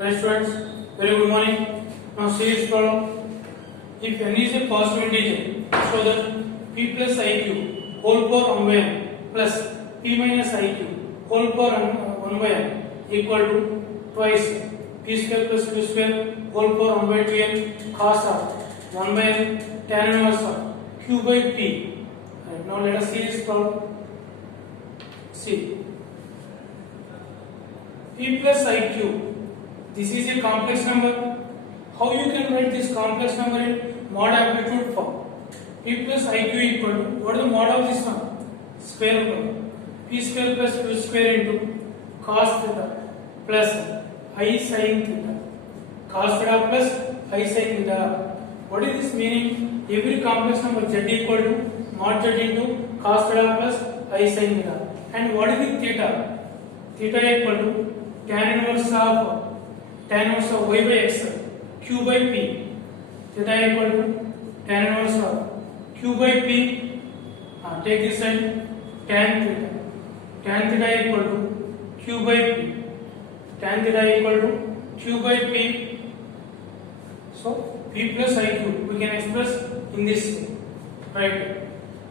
Right students, very good morning. Now series problem. If n is a positive integer, so that p plus iq whole power 1 by n plus p minus iq whole power 1 by n equal to twice p square plus q square whole power 1 by 2n cos of 1 by n tan inverse of q by p. Right, now let us see this problem. See, p plus iq. This is a complex number. How you can write this complex number in mod amplitude form? P plus iq equal to, what is the mod of this one? Square root of p square plus q square into cos theta plus I sin theta. Cos theta plus I sin theta. What is this meaning? Every complex number z equal to mod z into cos theta plus I sin theta. And what is the theta? Theta equal to tan inverse of y by x q by p. Theta equal to tan inverse of q by p. Take this side, tan theta. Tan theta equal to q by p. Tan theta equal to q by p. So p plus iq we can express in this way, right?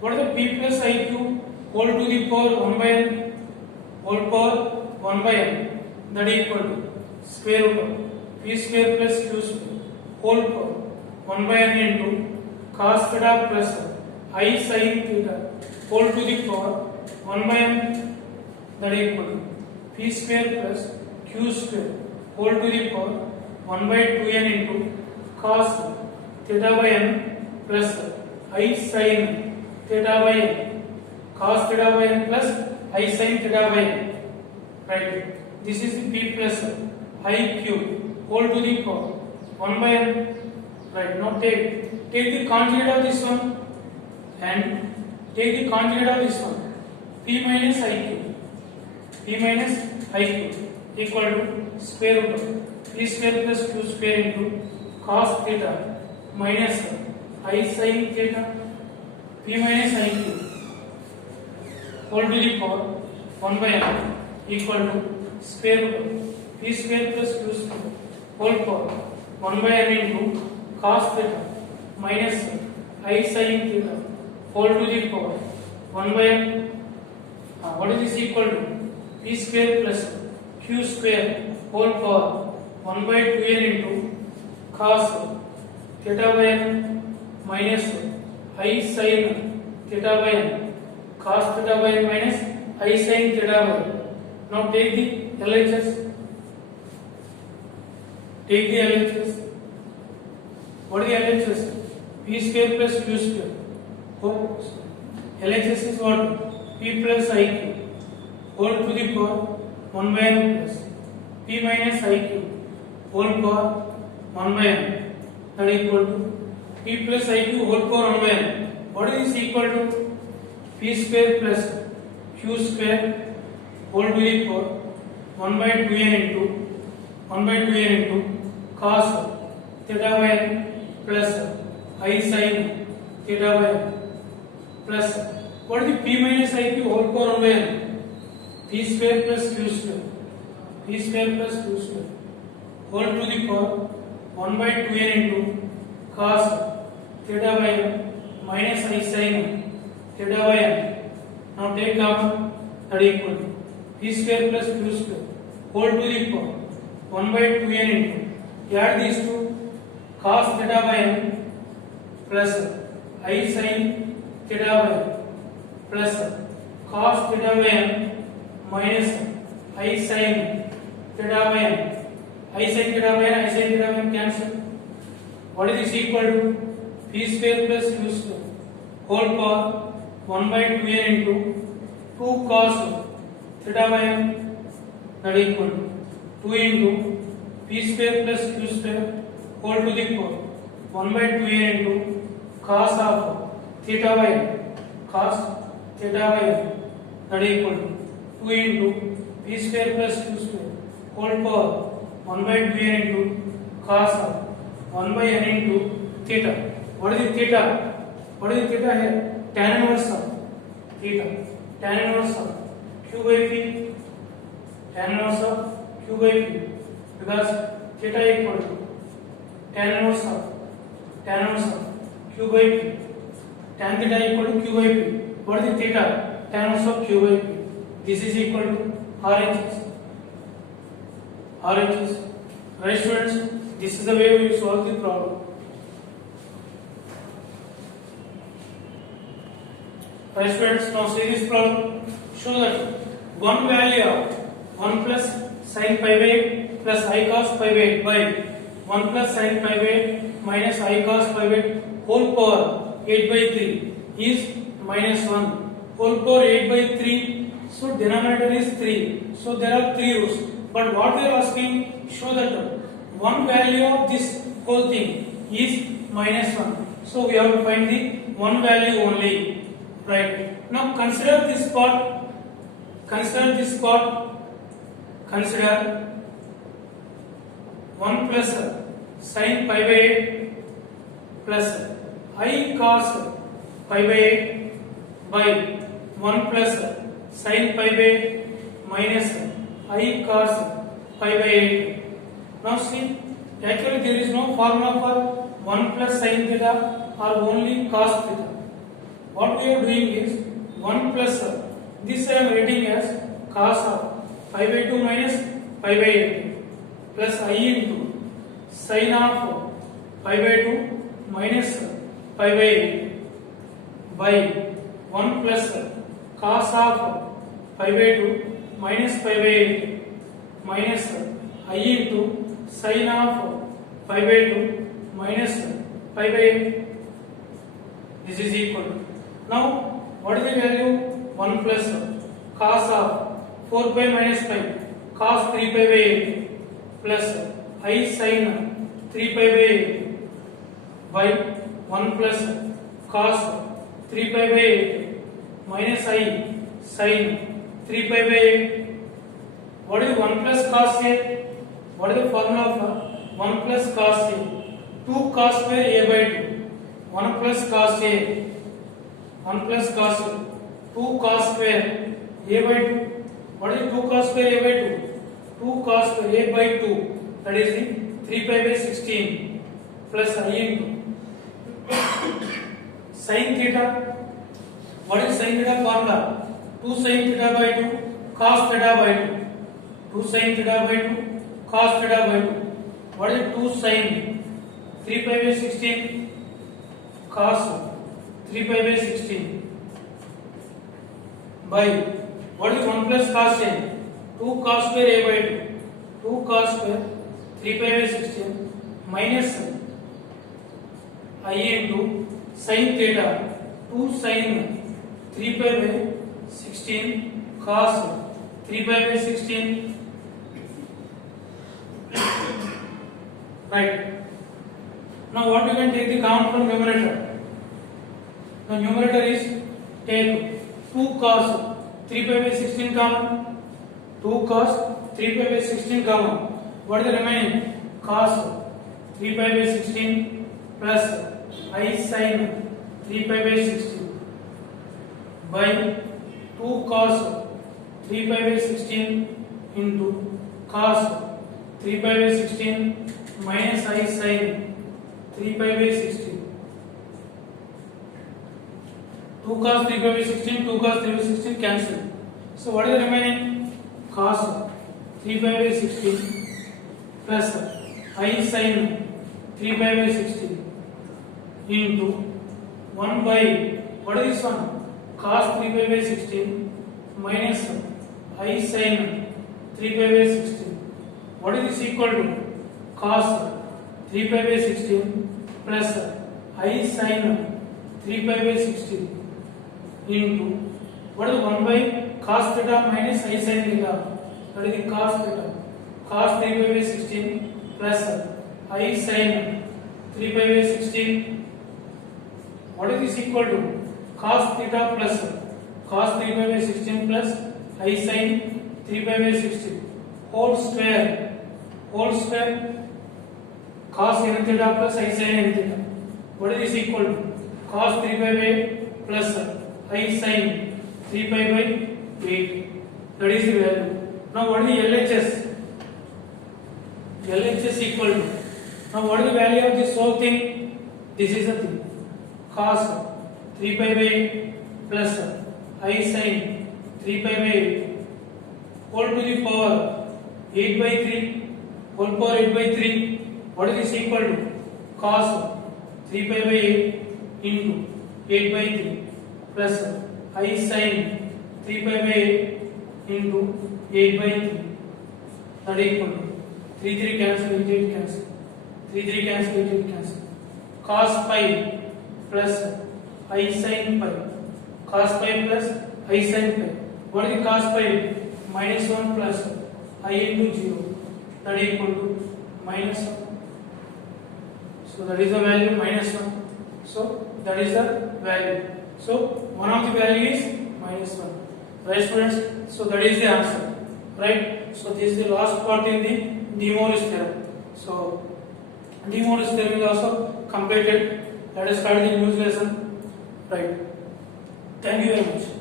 What is the p plus iq whole to the power 1 by n? Whole power 1 by n, that equal to square root of p square plus q square whole power 1 by n into cos theta plus I sin theta whole to the power 1 by n, that equal to p square plus q square whole to the power 1 by 2n into cos theta by n plus I sin theta by n, cos theta by n plus I sin theta by n. Right, this is the p plus iq whole to the power 1 by n. Right, now take the conjugate of this one and take the conjugate of this one, p minus iq. P minus iq equal to square root of p square plus q square into cos theta minus I sin theta. P minus iq whole to the power 1 by n equal to square root of p square plus q square whole power 1 by n into cos theta minus I sin theta whole to the power 1 by n. What is this equal to? P square plus q square whole power 1 by 2n into cos theta by n minus I sin theta by n, cos theta by n minus I sin theta by n. Now take the LHS. Take the LHS. What is the LHS? P square plus q square. Oh, LHS is what? P plus iq whole to the power 1 by n plus p minus iq whole power 1 by n, that equal to p plus iq whole power 1 by n. What is this equal to? P square plus q square whole to the power 1 by 2n into cos theta by n plus I sin theta by n plus, what is the p minus iq whole power 1 by n? P square plus q square. P square plus q square whole to the power 1 by 2n into cos theta by n minus I sin theta by n. Now take common, that equal to p square plus q square whole to the power 1 by 2n into, add these two, cos theta by n plus I sin theta by n plus cos theta by n minus I sin theta by n. I sin theta by n, I sin theta by n cancel. What is this equal to? P square plus q square whole power 1 by 2n into 2 cos theta by n, that equal to 2 into p square plus q square whole to the power 1 by 2n into cos of theta by n, cos theta by n, that equal to 2 into p square plus q square whole power 1 by 2n into cos of 1 by n into theta. What is the theta? What is the theta here? Tan inverse of theta. Tan inverse of q by p. Tan inverse of q by p. because theta equal to tan inverse of q by p. Tan theta equal to q by p. What is the theta? Tan inverse of q by p. This is equal to RHS. Right students, this is the way we solve the problem. Right students, now see this problem. Show that one value of 1 plus sin pi by 8 plus I cos pi by 8 by 1 plus sin pi by 8 minus I cos pi by 8 whole power 8 by 3 is minus 1 whole power 8 by 3. So denominator is 3. So there are 3 roots. But what they are asking, show that one value of this whole thing is minus 1. So we have to find the one value only. Right. Now consider this part. Consider 1 plus sin pi by 8 plus I cos pi by 8 by 1 plus sin pi by 8 minus I cos pi by 8. Now see, actually there is no formula for 1 plus sin theta or only cos theta. What we are doing is 1 plus this I am writing as cos of pi by 2 minus pi by 8 plus I into sin of pi by 2 minus pi by 8 by 1 plus cos of pi by 2 minus pi by 8 minus I into sin of pi by 2 minus pi by 8. This is equal to. Now what is the value? 1 plus cos of 4 pi minus pi cos 3 pi by 8 plus I sin 3 pi by 8 by 1 plus cos 3 pi by 8 minus I sin 3 pi by 8. What is 1 plus cos A? What is the formula of 1 plus cos A? 2 cos square A by 2. 1 plus cos A. 1 plus cos 2 cos square A by 2. What is 2 cos square A by 2? 2 cos square A by 2. That is the 3 pi by 16 plus I into sin theta. What is sin theta formula? 2 sin theta by 2 cos theta by 2. 2 sin theta by 2 cos theta by 2. What is 2 sin 3 pi by 16 cos 3 pi by 16 by what is 1 plus cos A? 2 cos square A by 2. 2 cos square 3 pi by 16 minus I into sin theta 2 sin 3 pi by 16 cos 3 pi by 16. Right. Now what you can take the common from numerator? The numerator is take 2 cos 3 pi by 16 common. 2 cos 3 pi by 16 common. What is the remaining? Cos 3 pi by 16 plus I sin 3 pi by 16 by 2 cos 3 pi by 16 into cos 3 pi by 16 minus I sin 3 pi by 16. 2 cos 3 pi by 16, 2 cos 3 by 16 cancel. So what is the remaining? Cos 3 pi by 16 plus I sin 3 pi by 16 into 1 by what is this one? Cos 3 pi by 16 minus I sin 3 pi by 16. What is this equal to? Cos 3 pi by 16 plus I sin 3 pi by 16 into what is 1 by cos theta minus I sin theta. That is the cos theta. Cos 3 pi by 16 plus I sin 3 pi by 16. What is this equal to? Cos theta plus cos 3 pi by 16 plus I sin 3 pi by 16 whole square cos n theta plus I sin n theta. What is this equal to? Cos 3 pi by 8 plus I sin 3 pi by 8. That is the value. Now what is the LHS? LHS equal to, now what is the value of this whole thing? This is the thing, cos 3 pi by 8 plus I sin 3 pi by 8 whole to the power 8 by 3 whole power 8 by 3. What is this equal to? Cos 3 pi by 8 into 8 by 3 plus I sin 3 pi by 8 into 8 by 3. That equal to 3 3 cancel, 8 cancel, 3 3 cancel, 8 cancel. Cos pi plus I sin pi. Cos pi plus I sin pi. What is the cos pi? Minus 1 plus I into 0. That equal to minus 1. So that is the value minus 1. So that is the value. So one of the value is minus 1. Right students? So that is the answer. Right? So this is the last part in the De Moivre's theorem. So De Moivre's theorem is also completed. Let us start the news lesson. Right. Thank you very much.